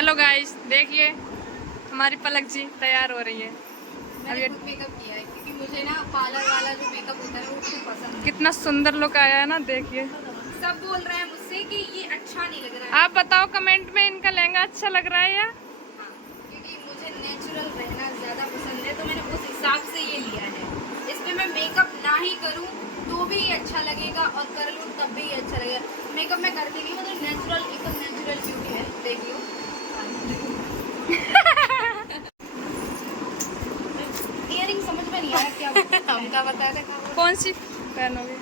Hello guys, देखिए हमारी पलक जी तैयार हो रही है। मैंने खुद मेकअप किया है क्योंकि मुझे ना पार्लर वाला जो मेकअप होता है वो मुझे पसंद है। कितना सुंदर लुक आया है ना, देखिए। सब बोल रहे हैं मुझसे कि ये अच्छा नहीं लग रहा है। आप बताओ कमेंट में, इनका लहंगा अच्छा लग रहा है या? हाँ, क्योंकि मुझे नेचुरल रहना ज़्यादा पसंद है तो मैंने उस हिसाब से ये लिया है। इस पे मैं मेकअप ना ही करूँ तो भी ये अच्छा लगेगा और कर लूँ तब भी ये अच्छा लगेगा। मेकअप मैं करती नहीं हूँ, मतलब नेचुरल, एकदम नेचुरल ब्यूटी है। देखियो इयरिंग समझ में नहीं आ रहा क्या हम क्या बताया था। कौन सी पहनोगे?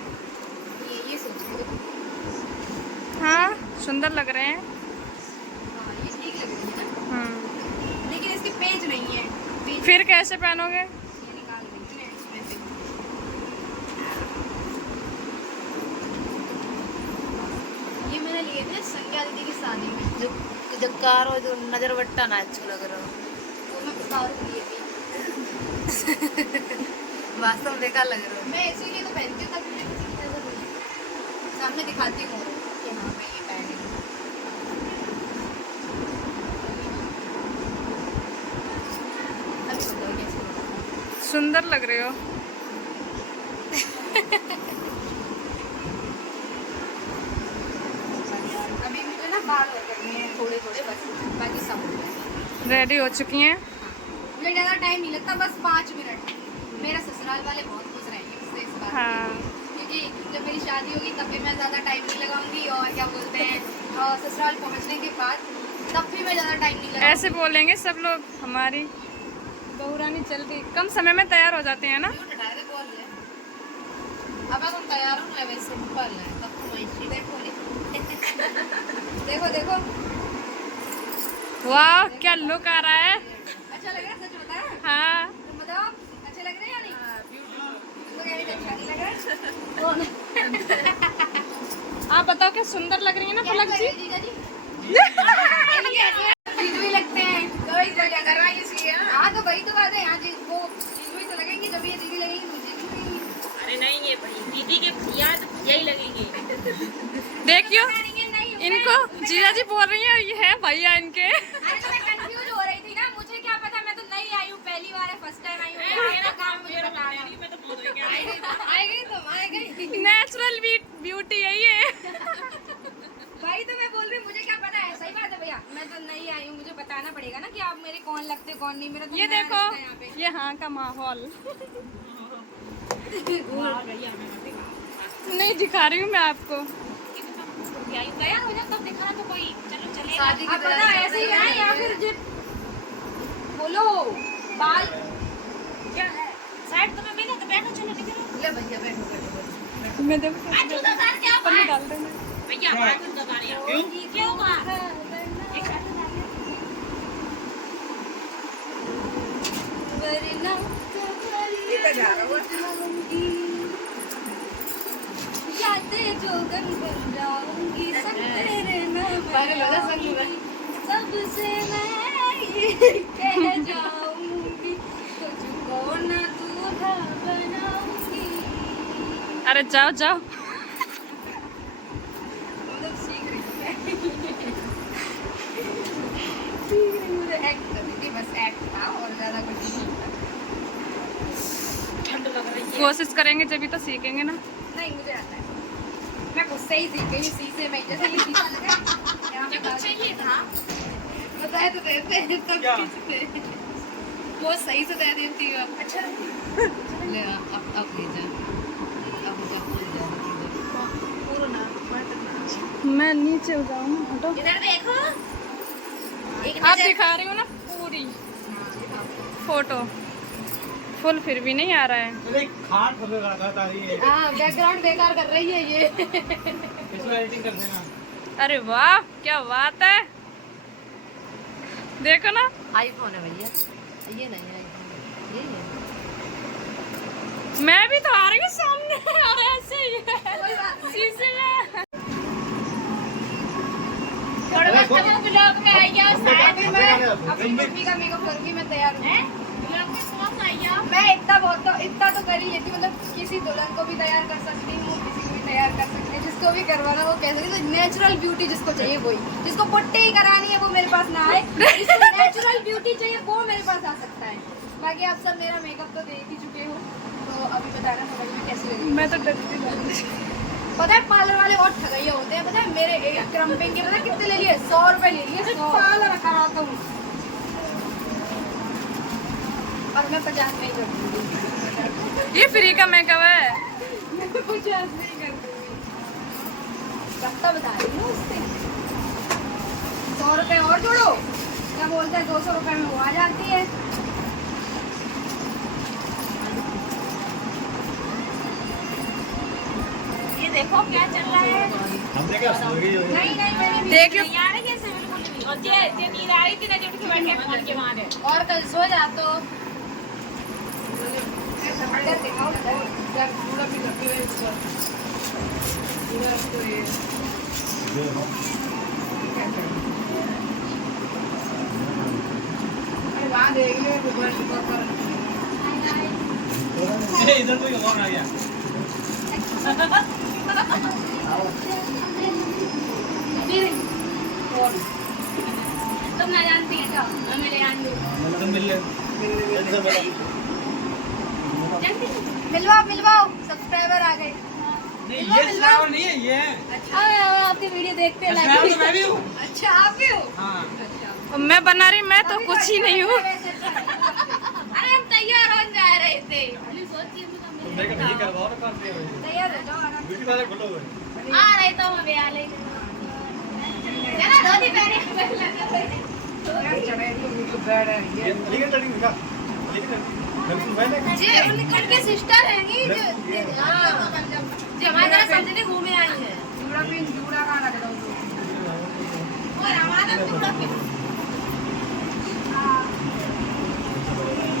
ये सोचिए। हाँ, सुंदर लग रहे हैं। हाँ, ये ठीक लग रही है ना, लेकिन इसके पेज नहीं है। पेज फिर कैसे पहनोगे? ये निकाल देंगे ना इसमें से। ये मैंने लिए थे संज्ञा दीदी की शादी में, जो कार हो जो नजर बट्टा ना अच्छा लग रहा हो। वो मैं उतार के लिए थी। वास्तव में बेकार लग रहा मैं इसीलिए तो पहनती हूँ ताकि मुझे किसी की नजर नहीं, सामने दिखाती हूँ कि हाँ मैं ये पहनी हूँ। अभी बताओ कैसे लग रहा है? सुंदर लग रहे हो। अभी मुझे ना बाल और करने हैं थोड़े थोड़े बस, बाकी सब हो गया। रेडी हो चुकी हैं। मुझे ज़्यादा टाइम नहीं लगता, बस 5 मिनट। मेरा ससुराल वाले बहुत खुश रहेंगे मुझसे इस बात हाँ। के लिए, क्योंकि जब मेरी शादी होगी तब भी मैं ज़्यादा टाइम नहीं लगाऊंगी और क्या बोलते हैं ससुराल पहुंचने के बाद तब भी मैं ज़्यादा टाइम नहीं लगाऊंगी। ऐसे बोलेंगे सब लोग, हमारी बहुरानी चल रही, कम समय में तैयार हो जाते हैं ना। क्यों उठा रहे बोल रहे? अब तुम तैयार हो ना वैसे सिंपल है तब तुम ऐसे देखो देखो देखो, वाह, क्या लुक आ रहा है। अच्छा लग रहा है, सच बता। हाँ, तुम बताओ अच्छे लग रहे हैं या नहीं? तो कह रही थी अच्छा नहीं लग रहा। आप बताओ क्या सुंदर लग रही है ना पलक जी। जीजू ही लगते हैं तो वही तो क्या करवा इसलिए। हाँ तो वही तो बात है, यहाँ वो जीजू ही तो लगेंगे, जब ये दीदी लगेंगी तो जीजू लगेंगी। अरे नहीं ये भाई दीदी के याद यही लगेंगे। देखियो इनको, जीजा जी बोल रही है ये है भैया इनके। अरे तो मैं कंफ्यूज हो रही थी ना, मुझे क्या पता, मैं तो नई आई हूँ, पहली बार है, फर्स्ट टाइम आई हूँ। मेरा काम मुझे बताना। आएगी तुम, आएगी। नेचुरल ब्यूटी है ये। भाई तो मैं बोल रही हूँ, मुझे क्या पता है। सही बात है भैया, मैं तो नई आई हूँ, मुझे बताना पड़ेगा ना कि आप मेरे कौन लगते कौन नहीं। मेरा तो ये नया देखो, रिश्ता है यहाँ पे। यहाँ का माहौल नहीं दिखा रही हूँ मैं आपको। तैयार हो जाओ तब दिखाना तो कोई चलो चले शादी की पता ऐसे ही है या फिर जिप बोलो बाल क्या है साइड तुम्हें मिला तो बैठो चलो निकलो ले भैया बैठो बैठो। मैं देखो आज तो सर क्या पन्नी डाल देना। भैया बात तो बता रही हो क्यों हुआ एक साथ वरना इधर जा रहा हूँ यादें जो गन जाऊंगी सब तेरे नाम सबसे मैं ये कह जाऊंगी तुझको ना दूल्हा बनाऊंगी। अरे जाओ जाओ। मतलब सीख रही है मुझे एक्ट करनी थी, बस एक्ट था और ज़्यादा कुछ नहीं था। ठंड लग रही है कोशिश करेंगे जब तो सीखेंगे ना। नहीं मुझे आता है, मैं खुद से ही सीख गई शीशे में, जैसे ये शीशा लगा है, यहाँ पे मुझे कुछ चाहिए था बताया तो देते हैं तब खींचते बहुत सही से दे देती हो। अच्छा ले अब ले जा अब पूरा ना मैं नीचे हो जाऊँ ना, हटो। इधर देखो एक आप दिखा रही हो ना पूरी फोटो, फुल फिर भी नहीं आ रहा है। हाँ बैकग्राउंड बेकार कर रही है ये। एडिटिंग कर देना। अरे वाह, क्या बात है। देखो ना, आईफोन है भैया ये नहीं आईफोन ये है मैं भी तो आ रही हूँ सामने और ऐसे ही है शीशे में। ब्लॉग में आई अपनी मम्मी का मेकअप करूंगी, मैं तैयार हूँ। मैं इतना तो कर ही लेती, मतलब किसी दुल्हन को भी तैयार कर सकती हूँ, किसी को भी तैयार कर सकती हूँ, जिसको भी करवाना वो कह सकती है। नेचुरल ब्यूटी जिसको चाहिए वही, जिसको पुट्टी ही करानी है वो मेरे पास ना आए। है, नेचुरल ब्यूटी चाहिए वो मेरे पास आ सकता है। बाकी आप सब मेरा मेकअप तो देख ही चुके हो, तो अभी बताना समझ में कैसे लगेगी। मैं तो डरती हूँ। पता है पार्लर वाले और ठगैया होते हैं। पता है मेरे एक क्रम्पिंग के पता है कितने ले लिए? 100 रुपए ले लिए। 100 रखा रहता हूँ और मैं 50 में ही कर दूँगी। ये फ्री का मेकअप है। मैं 50 में ही कर दूँगी। सस्ता बता रही हूँ उससे। 100 रुपए और जोड़ो, क्या बोलते हैं 200 रुपए में वो आ जाती है। ये देखो क्या चल रहा है। हमने क्या सो गई होगी? नहीं नहीं मैंने भी देखियो यार कैसे बिल्कुल भी। और जे नींद आ रही थी ना, जो उठ के बैठ के फोन के मारे। और कल सो जा तो दिखाओ इधर कोई कौन आ गया? तुम ना जानती है तो मैं ले आऊंगी। तुम मिल ले। मिलवाओ मिलवाओ, सब्सक्राइबर आ गए। नहीं ये सब्सक्राइबर नहीं है, ये है। अच्छा आपकी वीडियो देखते हैं। सब्सक्राइबर तो मैं भी हूँ। अच्छा आप भी हो? हाँ। अच्छा मैं बना रही, मैं तो कुछ ही नहीं हूँ। अरे हम तैयार हो जा रहे थे। तुम देखो नहीं करवाओ ना काम पे। तैयार हो जाओ आना। ब्यूटी पार्लर खोलो हुए। आ रहे तो हम आ ले चला धोती पहने ये अलीगढ़ लड़ी दिखा। अलीगढ़ बिल्कुल मैंने जी उनके सिस्टर हैंगी जो हां जो हमारे तरह समझने घूमे आई है। जूड़ा पिन जूड़ा का लग रहा हूं और हमारा जूड़ा पिन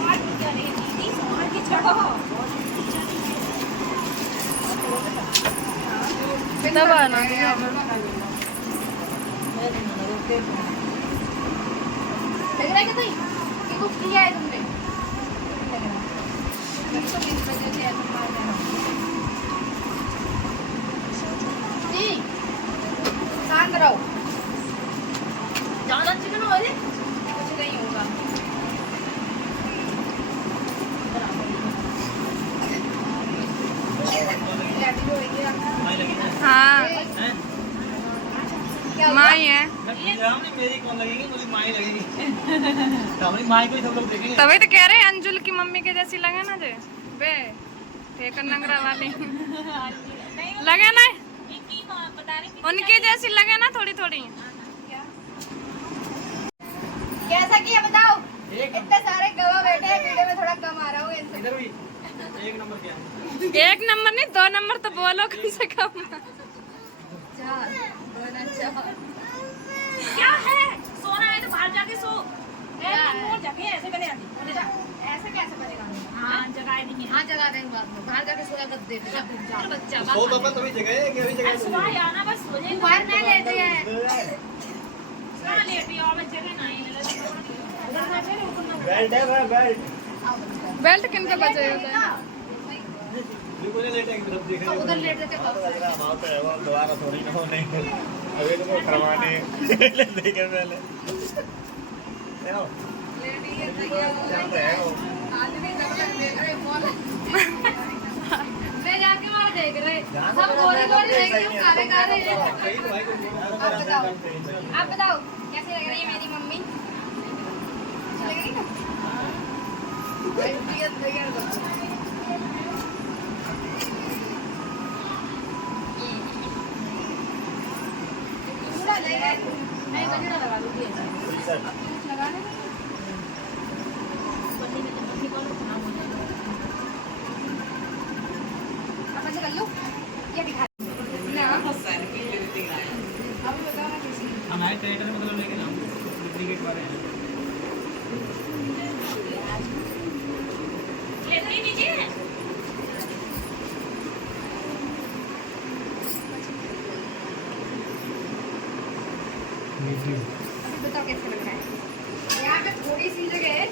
और करे दीदी और की छोड़ो तब आना। लग रहा है कि नहीं ये कुछ किया है तुमने? तो 20 बजे से जी शांत रहो। ज्यादा चिकन हो रही कुछ नहीं होगा। हाँ माई है, हमने मेरी कौन लगेगी? मुझे माई लगेगी। हमारी माई को ही सब लोग देखेंगे। तभी तो कह रहे हैं अंजुल की मम्मी के जैसी लगे ना जे बे एक नंगरा वाली लगे ना, उनकी जैसी लगे ना थोड़ी थोड़ी। कैसा किया बताओ? इतने सारे गवाह बैठे हैं, वीडियो में थोड़ा कम आ रहा हूँ इनसे। इधर भी एक नंबर क्या? एक नंबर नहीं 2 नंबर तो बोलो कम से कम। क्या है? सोना है तो बाहर जाके सो। मोर जाके ऐसे करे आती। ऐसे कैसे बनेगा? हाँ जगह नहीं है। हाँ जगा देंगे बाद में, बाहर जाके सोया कर देते हैं। बच्चा सो तो तभी जगह है कि अभी जगह सुबह आना बस सो जाए। बाहर नहीं लेते हैं। सुबह लेट आओ बच्चे के नहीं बेल्ट है बेल्ट। बेल्ट किन के बचे होते हैं? बिल्कुल लेट है कि तरफ देख रहे हो। उधर लेट देते लग रहा माल पे है वो दोबारा थोड़ी ना होने अभी तो वो करवाने देखे पहले आओ लेट ही है तैयार यहाँ पे है वो आदमी जब देख रहे मॉल मैं जाके वहाँ देख रहे सब गोरे गोरे देख रहे हैं, काले काले हैं। कहीं तो भाई को आप बताओ कैसी लग रही है मेरी मम्मी? अच्छी लग रही है ना? तैयार करो। मैं गजरा लगा दूंगी ऐसा लगा दे। अब ऐसे कर लो क्या दिखा ना अभी बताओ ना कैसी हमारे थिएटर में मतलब लेके ना क्रिकेट वाले हैं ले नहीं नीचे। अभी बताओ कैसे लग रहा है? यहाँ पे थोड़ी सी जगह है।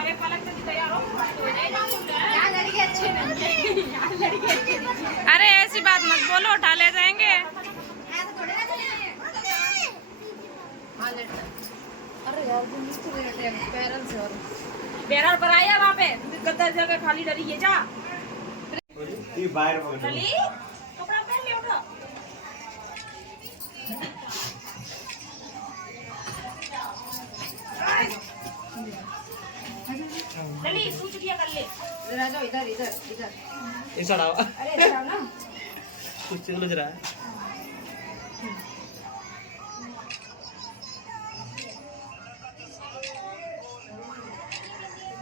अरे पलक से तैयार हो। यहाँ लड़के अच्छे नहीं हैं। यहाँ लड़के अच्छे नहीं हैं। अरे ऐसी बात मत बोलो, उठा ले जाएंगे। ऐसे थोड़े ना चलेंगे। अरे यार तुम नीचे बैठे हैं पैरल से और बैरल पर आया वहाँ पे गद्दा जगह खाली डरी है जा ये बाहर में चली कपड़ा पहन ले उठो चली सूच दिया कर ले इधर आ जाओ इधर इधर इधर ऐसा डावा अरे इधर आओ ना कुछ उलझ रहा है।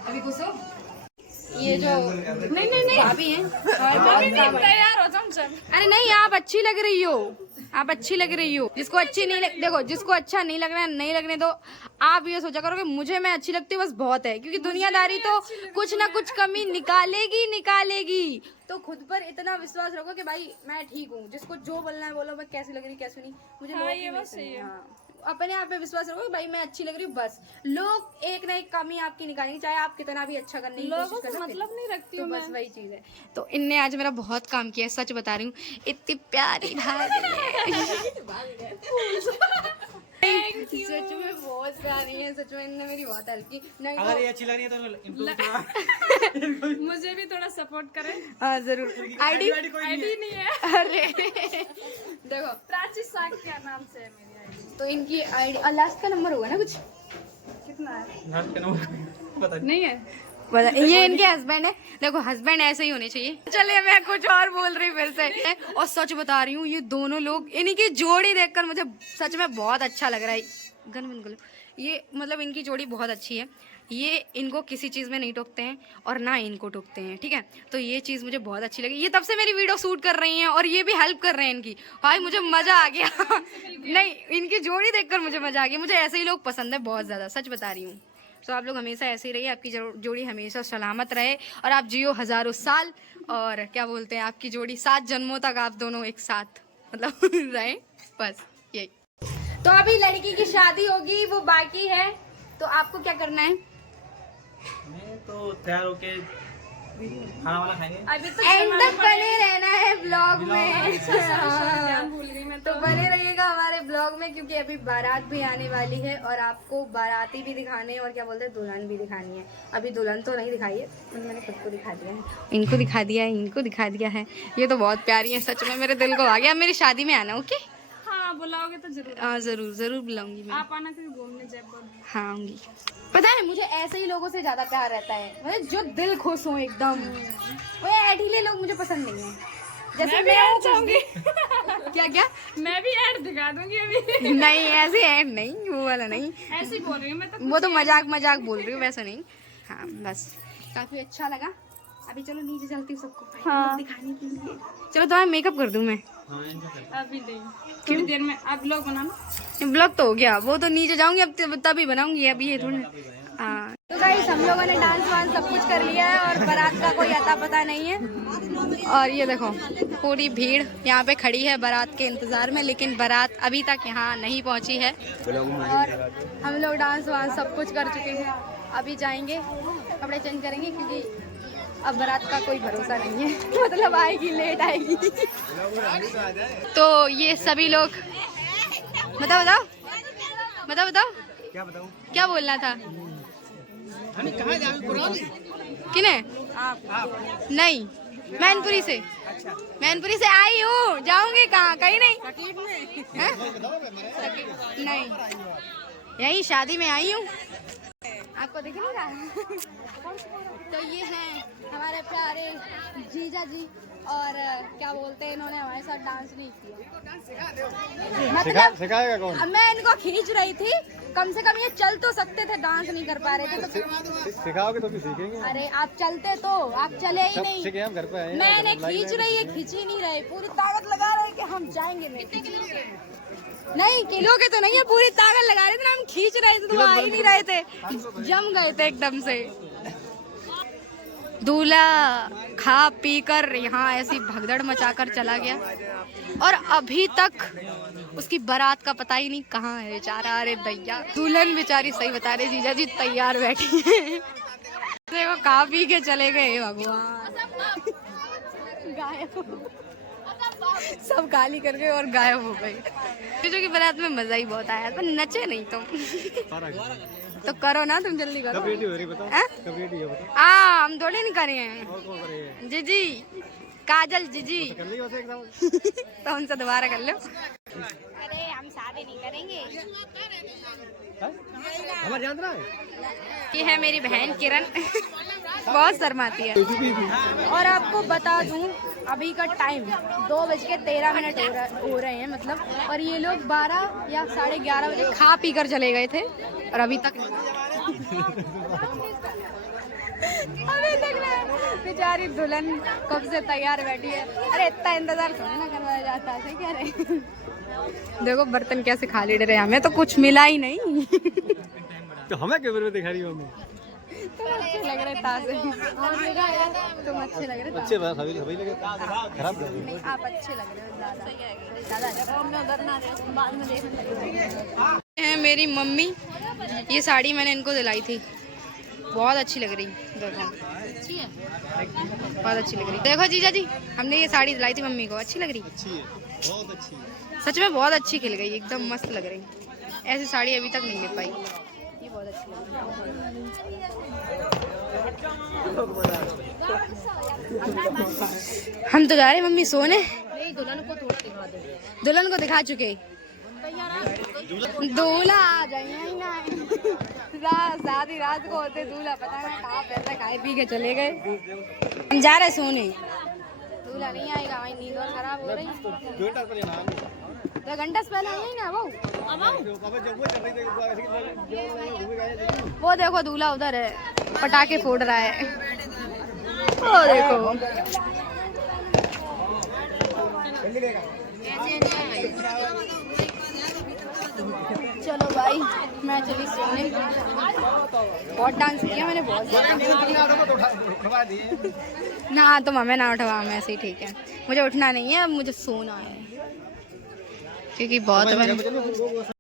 अभी घुसो ये जो नहीं भाभी हैं तैयार हो तुम सब। अरे नहीं आप अच्छी लग रही हो आप अच्छी लग रही हो जिसको अच्छी नहीं देखो जिसको अच्छा नहीं लग रहा है नहीं लगने दो आप ये सोचा करो कि मुझे मैं अच्छी लगती हूँ बस बहुत है क्योंकि दुनियादारी तो कुछ ना कुछ कमी निकालेगी तो खुद पर इतना विश्वास रखो कि भाई मैं ठीक हूँ जिसको जो बोलना है बोलो मैं कैसी लग रही कैसी नहीं मुझे हाँ, लोगों ये की बात नहीं सही सुननी। है। हाँ, अपने आप पे विश्वास रखो कि भाई मैं अच्छी लग रही हूँ बस लोग एक ना एक कमी आपकी निकालेंगे चाहे आप कितना भी अच्छा करने की लोगों कोशिश को करो मतलब नहीं रखती तो हूँ बस मैं। वही चीज है तो इनने आज मेरा बहुत काम किया है सच बता रही हूँ इतनी प्यारी सच में बहुत प्यारी है सच में इनने मेरी बहुत हेल्प की नहीं अगर तो ये अच्छी लग रही है तो इम्प्रूव मुझे भी थोड़ा सपोर्ट करें। हाँ जरूर आईडी आईडी नहीं है। अरे देखो प्राची साग क्या नाम से है मेरी आईडी। तो इनकी आईडी लास्ट का नंबर होगा ना कुछ कितना है? पता नहीं। नहीं है। ये इनके हस्बैंड है देखो हस्बैंड ऐसे ही होने चाहिए चलिए मैं कुछ और बोल रही फिर से और सच बता रही हूँ ये दोनों लोग इनकी जोड़ी देखकर मुझे सच में बहुत अच्छा लग रहा है गन बंद करो ये मतलब इनकी जोड़ी बहुत अच्छी है ये इनको किसी चीज़ में नहीं टोकते हैं और ना इनको टोकते हैं ठीक है तो ये चीज़ मुझे बहुत अच्छी लगी ये तब से मेरी वीडियो शूट कर रही हैं और ये भी हेल्प कर रहे हैं इनकी भाई मुझे मज़ा आ गया नहीं इनकी जोड़ी देखकर मुझे मज़ा आ गया मुझे ऐसे ही लोग पसंद है बहुत ज़्यादा सच बता रही हूँ तो आप लोग हमेशा ऐसे ही रहिए आपकी जोड़ी हमेशा सलामत रहे और आप जियो हज़ारों साल और क्या बोलते हैं आपकी जोड़ी 7 जन्मों तक आप दोनों एक साथ मतलब रहे बस यही तो अभी लड़की की शादी होगी वो बाकी है तो आपको क्या करना है मैं तो तैयार होके खाना वाला खाएंगे। अभी तो एंड तक बने रहना है ब्लॉग में ध्यान भूल गई मैं तो बने रहिएगा हमारे ब्लॉग में क्योंकि अभी बारात भी आने वाली है और आपको बाराती भी दिखाने हैं और क्या बोलते हैं दुल्हन भी दिखानी है अभी दुल्हन तो नहीं दिखाई है मैंने खुद को दिखा दिया है इनको दिखा दिया है इनको दिखा दिया है ये तो बहुत प्यारी है सच में मेरे दिल को आ गया मेरी शादी में आना ओके हाँ बुलाओगे तो जरूर। हाँ जरूर जरूर बुलाऊंगी मैं आप आना कभी घूमने जयपुर। हाँ आऊंगी पता है मुझे ऐसे ही लोगों से ज्यादा प्यार रहता है मतलब जो दिल खुश हो एकदम वो ऐठीले लोग मुझे पसंद नहीं है जैसे मैं भी ऐड चाहूंगी। क्या क्या मैं भी ऐड दिखा दूंगी अभी। नहीं ऐसे ऐड नहीं वो वाला नहीं ऐसे ही बोल रही हूँ मैं तो। वो तो मजाक बोल रही हूँ वैसे नहीं हाँ बस काफी अच्छा लगा अभी चलो नीचे चलती हूँ सबको हाँ। दिखाने के लिए चलो तुम्हारा मेकअप कर दूँ मैं अभी नहीं थोड़ी देर में आप लोग बनाना। ब्लॉग तो हो गया वो तो नीचे जाऊंगी अब तभी बनाऊंगी अभी ये थोड़ा हाँ तो गाइस हम लोगों ने डांस वांस सब कुछ कर लिया है और बारात का कोई अता पता नहीं है और ये देखो पूरी भीड़ यहाँ पे खड़ी है बारात के इंतजार में लेकिन बारात अभी तक यहाँ नहीं पहुँची है और हम लोग डांस वांस सब कुछ कर चुके हैं अभी जाएंगे कपड़े चेंज करेंगे क्योंकि अब बारात का कोई भरोसा नहीं है मतलब आएगी लेट आएगी तो ये सभी लोग बताओ क्या बताऊँ? क्या बोलना था किने नहीं मैनपुरी से आई हूँ जाऊंगी कहाँ कहीं नहीं हैं? नहीं यही शादी में आई हूँ आपको दिख नहीं रहा तो ये हैं हमारे प्यारे जीजा जी और क्या बोलते हैं इन्होंने हमारे साथ डांस नहीं किया मतलब सिखाएगा कौन? अब मैं इनको खींच रही थी कम से कम ये चल तो सकते थे डांस नहीं कर पा रहे थे तो सिखाओगे तो भी सीखेंगे। अरे आप चलते तो आप चले ही नहीं सीखे हम घर पे आए हैं। मैंने खींच रही है खींच ही नहीं रहे पूरी ताकत लगा रहे कि हम जाएंगे नहीं किलो के तो नहीं है पूरी ताकत लगा रहे थे ना हम खींच रहे थे तो वो आ ही नहीं रहे थे जम गए थे एकदम से दूल्हा खा पी कर यहाँ ऐसी भगदड़ मचाकर चला गया और अभी तक उसकी बारात का पता ही नहीं कहाँ है बेचारा अरे दैया दुल्हन बेचारी सही बता रहे जीजा जी तैयार बैठी है देखो खा पी के चले गए भगवान गायब सब गाली कर गए और गायब हो गए। जो कि बारात में मजा ही बहुत आया, पर नचे नहीं तुम। तो करो ना, तुम जल्दी करो। हाँ, हम थोड़ी नहीं करे हैं। जीजी, काजल जीजी। तो उनसे दोबारा कर लो। अरे हम शादी नहीं करेंगे। ये है मेरी बहन किरण, बहुत शर्माती है। और आपको बता दूं, अभी का टाइम 2:13 हो रहे हैं मतलब, और ये लोग 12 या 11:30 बजे खा पी कर चले गए थे और अभी तक नहीं। बेचारी दुल्हन कब से तैयार बैठी है। अरे इतना इंतजार थोड़ी ना करवाया जाता है, क्या रहे। देखो बर्तन कैसे खाली डरे, हमें तो कुछ मिला ही नहीं। तो हमें कैमरे में दिखा रही हो? तुम अच्छे लग रहे ताजे, तुम अच्छे लग रहे, अच्छे सभी लगे, खराब नहीं आप अच्छे लग रहे हो ज़्यादा। बाद में देखने लगे। है मेरी मम्मी, ये साड़ी मैंने इनको दिलाई थी, बहुत अच्छी लग रही। देखो अच्छी है, बहुत अच्छी लग रही। देखो जीजा जी, हमने ये साड़ी दिलाई थी मम्मी को, अच्छी लग रही, अच्छी है, बहुत अच्छी है। सच में बहुत अच्छी खिल गई, एकदम मस्त लग रही। ऐसी साड़ी अभी तक नहीं ले पाई, ये बहुत अच्छी लग रही। हम तो जा रहे मम्मी सोने। नहीं, दुल्हन को थोड़ा दिखा दो। दुल्हन को दिखा चुके, दूल्हा आ जाए ना। शादी रात को होते, दूल्हा पता ना कहाँ पैसा खाए पी के चले गए। हम जा रहे सोने, दूल्हा नहीं आएगा, वही नींद और खराब हो रही। 2 घंटा से पहले आई ना वो। वो देखो दूल्हा उधर है, पटाखे फोड़ रहा है। ओ देखो, चलो भाई मैं चली सोने। बहुत डांस किया मैंने, बहुत ना। तुम हमें ना उठवा, हमें ऐसे ही ठीक है। मुझे उठना नहीं है, अब मुझे सोना है, क्योंकि बहुत